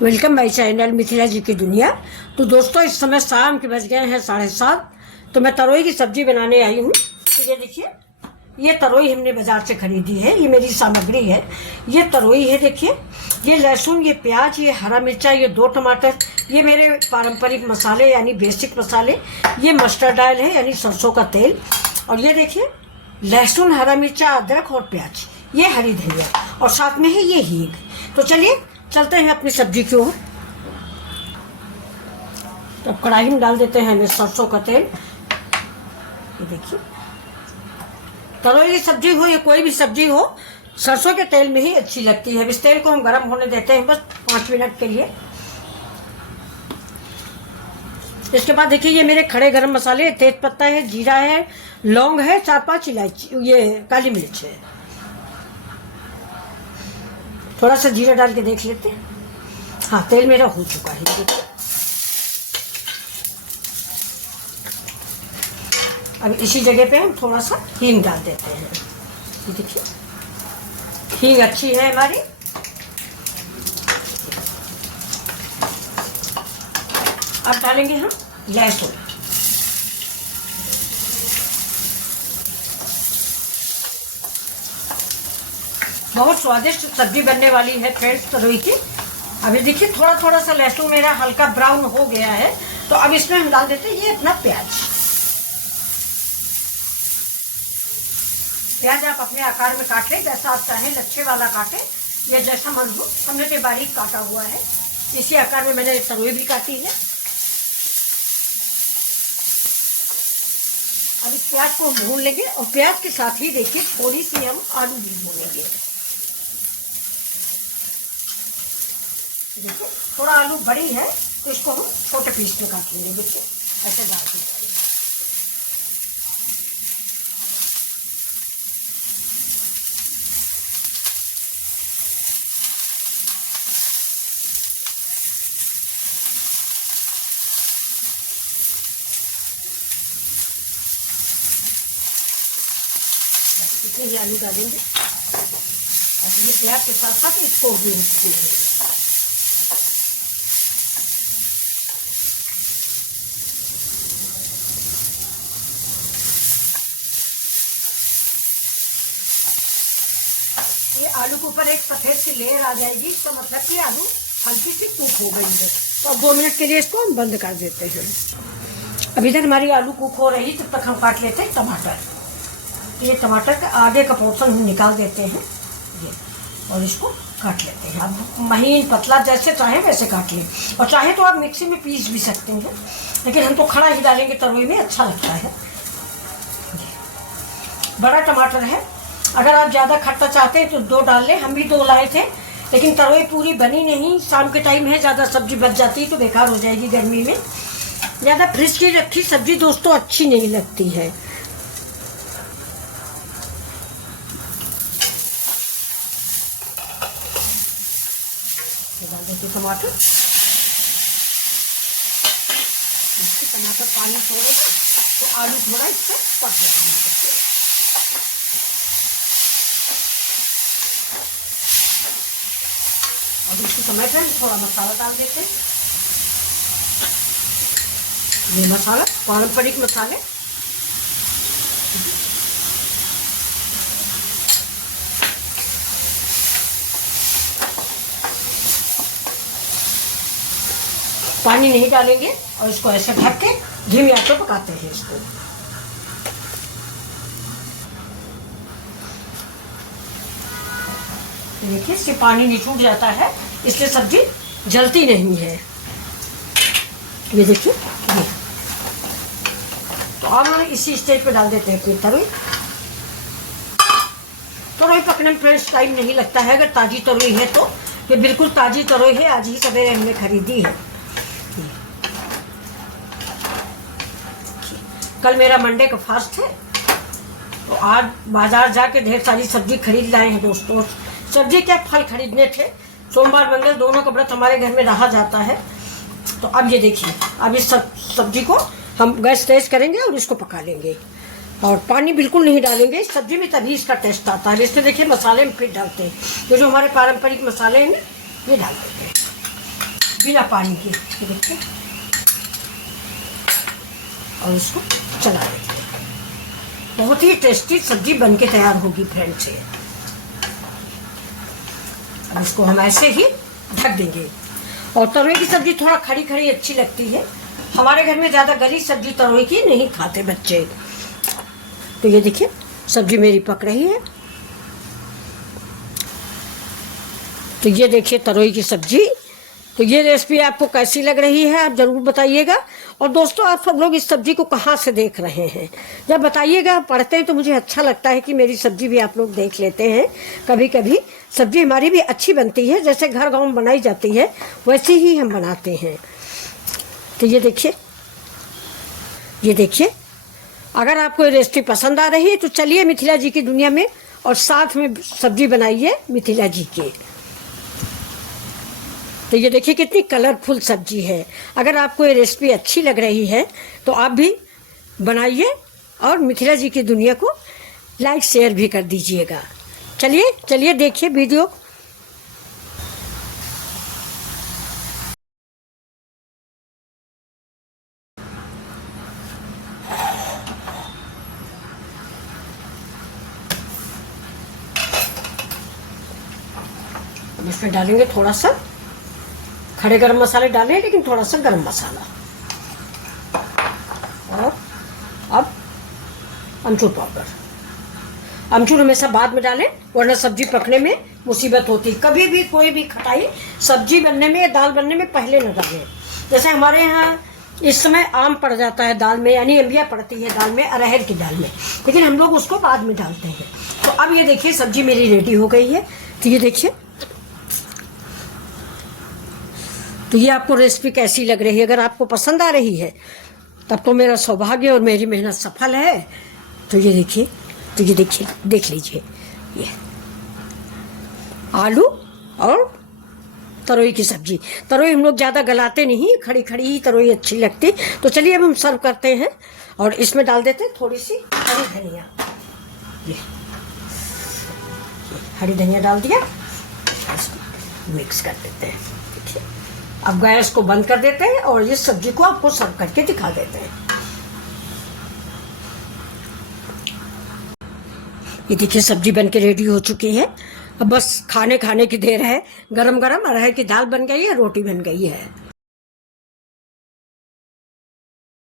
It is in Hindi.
वेलकम माई चैनल मिथिला जी की दुनिया। तो दोस्तों इस समय शाम के बज गए हैं 7:30। तो मैं तरोई की सब्जी बनाने आई हूँ। तो ये देखिए, ये तरोई हमने बाजार से खरीदी है। ये मेरी सामग्री है। ये तरोई है, देखिए, ये लहसुन, ये प्याज, ये हरा मिर्चा, ये 2 टमाटर, ये मेरे पारंपरिक मसाले यानी बेसिक मसाले, ये मस्टर्ड ऑयल है यानी सरसों का तेल, और ये देखिए लहसुन, हरा मिर्चा, अदरक और प्याज, ये हरी धनिया, और साथ में है ये हींग। तो चलिए चलते हैं अपनी सब्जी की ओर। तो कढ़ाई में डाल देते हैं हमें सरसों का तेल। ये देखिए, तरोई की सब्जी हो या कोई भी सब्जी हो, सरसों के तेल में ही अच्छी लगती है। इस तेल को हम गर्म होने देते हैं बस 5 मिनट के लिए। इसके बाद देखिए, ये मेरे खड़े गरम मसाले, तेज पत्ता है, जीरा है, लौंग है, 4-5 इलायची, ये काली मिर्च है। थोड़ा सा जीरा डाल के देख लेते हैं। हाँ, तेल मेरा हो चुका है। देखिए, अब इसी जगह पे हम थोड़ा सा हींग डाल देते हैं। ये देखिए, हींग अच्छी है हमारी। अब डालेंगे हम लहसुन। बहुत स्वादिष्ट सब्जी बनने वाली है फ्रेंड्स तरोई की। अभी देखिए, थोड़ा थोड़ा सा लहसुन मेरा हल्का ब्राउन हो गया है। तो अब इसमें हम डाल देते हैं ये अपना प्याज। प्याज आप अपने आकार में काट लें, जैसा आप चाहें, लच्छे वाला काटें या जैसा मन हो। हमने तो बारीक काटा हुआ है, इसी आकार में मैंने तरोई भी काटी है। अब इस प्याज को भून लेंगे, और प्याज के साथ ही देखिए थोड़ी सी हम आलू भी भूनेंगे। देखिए, थोड़ा आलू बड़ी है तो इसको हम छोटे पीस में काट लेंगे। देखिए, ऐसे डाल दीजिए। इतने ही आलू डालेंगे, और ये प्याज के साथ साथ इसको भी भूनेंगे। ये आलू के ऊपर एक सफेद सी लेयर आ जाएगी, इसका मतलब कि आलू हल्की सी कुक हो गई है। तो अब 2 मिनट के लिए इसको हम बंद कर देते हैं। अब इधर हमारी आलू कुक हो रही, तब तक हम काट लेते हैं टमाटर। ये टमाटर का आगे का पोर्शन हम निकाल देते हैं ये, और इसको काट लेते हैं। अब महीन पतला जैसे चाहे वैसे काट लें, और चाहे तो आप मिक्सी में पीस भी सकते हैं, लेकिन हम तो खड़ा ही डालेंगे तरोई में, अच्छा लगता है। बड़ा टमाटर है, अगर आप ज़्यादा खट्टा चाहते हैं तो 2 डाल लें। हम भी 2 लाए थे, लेकिन तरोई पूरी बनी नहीं। शाम के टाइम है, ज़्यादा सब्जी बच जाती है तो बेकार हो जाएगी गर्मी में। ज़्यादा फ्रिज की रखी सब्जी दोस्तों अच्छी नहीं लगती है। डाल देते टमाटर। टमाटर पानी छोड़ेगा तो आलू थोड़ा इससे पक जाएंगे। अब इसी समय पे थोड़ा मसाला डाल देते हैं। ये मसाला पारंपरिक मसाले, पानी नहीं डालेंगे, और इसको ऐसे ढक के धीमी आंच पर पकाते हैं इसको। देखिए, इससे पानी निचूड़ जाता है, इसलिए सब्जी जलती नहीं है। ये देखिए, ये तो अब हम इसी स्टेज पे डाल देते हैं अपनी तरोई। तरोई पकने में फ्रेंड्स टाइम नहीं लगता है, अगर ताजी तरोई है तो। ये बिल्कुल ताजी तरोई है, आज ही सवेरे हमने खरीदी है। कल मेरा मंडे का फास्ट है, तो आज बाजार जाके ढेर सारी सब्जी खरीद लाए हैं दोस्तों। सब्जी क्या, फल खरीदने थे। सोमवार मंगल दोनों का व्रत हमारे घर में रहा जाता है। तो अब ये देखिए, अब इस सब्जी को हम गैस तेज करेंगे और इसको पका लेंगे, और पानी बिल्कुल नहीं डालेंगे इस सब्जी में, तभी इसका टेस्ट आता है। इसमें देखिए मसाले हम फिर डालते हैं, तो जो हमारे पारंपरिक मसाले हैं ना, ये डाल देते हैं। बिना पानी के, ये देखिए, और इसको चला देंगे। बहुत ही टेस्टी सब्जी बन के तैयार होगी फ्रेंड्स। ये अब इसको हम ऐसे ही ढक देंगे। और तरोई की सब्जी थोड़ा खड़ी खड़ी अच्छी लगती है। हमारे घर में ज़्यादा गली सब्जी तरोई की नहीं खाते बच्चे। तो ये देखिए सब्जी मेरी पक रही है। तो ये देखिए तरोई की सब्जी। तो ये रेसिपी आपको कैसी लग रही है आप ज़रूर बताइएगा। और दोस्तों आप सब लोग इस सब्जी को कहाँ से देख रहे हैं जब बताइएगा। पढ़ते हैं तो मुझे अच्छा लगता है कि मेरी सब्जी भी आप लोग देख लेते हैं। कभी कभी सब्जी हमारी भी अच्छी बनती है, जैसे घर गाँव में बनाई जाती है वैसे ही हम बनाते हैं। तो ये देखिए अगर आपको ये रेसिपी पसंद आ रही है तो चलिए मिथिला जी की दुनिया में और साथ में सब्जी बनाइए मिथिला जी के। तो ये देखिए कितनी कलरफुल सब्जी है। अगर आपको ये रेसिपी अच्छी लग रही है तो आप भी बनाइए और मिथिला जी की दुनिया को लाइक शेयर भी कर दीजिएगा। चलिए देखिए वीडियो। इसमें डालेंगे थोड़ा सा खड़े गरम मसाले डालें, लेकिन थोड़ा सा गरम मसाला, और अब अमचूर पाउडर। अमचूर हमेशा बाद में डालें वरना सब्जी पकने में मुसीबत होती। कभी भी कोई भी खटाई सब्जी बनने में या दाल बनने में पहले न डालें। जैसे हमारे यहाँ इस समय आम पड़ जाता है दाल में, यानी अम्बिया पड़ती है दाल में, अरहर की दाल में, लेकिन हम लोग उसको बाद में डालते हैं। तो अब ये देखिए सब्जी मेरी रेडी हो गई है। तो ये देखिए, तो ये आपको रेसिपी कैसी लग रही है। अगर आपको पसंद आ रही है तब तो मेरा सौभाग्य और मेरी मेहनत सफल है। तो ये देखिए, देख लीजिए, ये आलू और तरोई की सब्जी। तरोई हम लोग ज़्यादा गलाते नहीं, खड़ी खड़ी ही तरोई अच्छी लगती। तो चलिए अब हम सर्व करते हैं और इसमें डाल देते हैं थोड़ी सी हरी धनिया। ये हरी धनिया डाल दिया, इसको मिक्स कर देते हैं। देखिए अब गैस को बंद कर देते हैं और इस सब्जी को आपको सर्व करके दिखा देते हैं। ये देखिए सब्जी बनके रेडी हो चुकी है। अब बस खाने की देर है। गरम गरम अरहर की दाल बन गई है, रोटी बन गई है।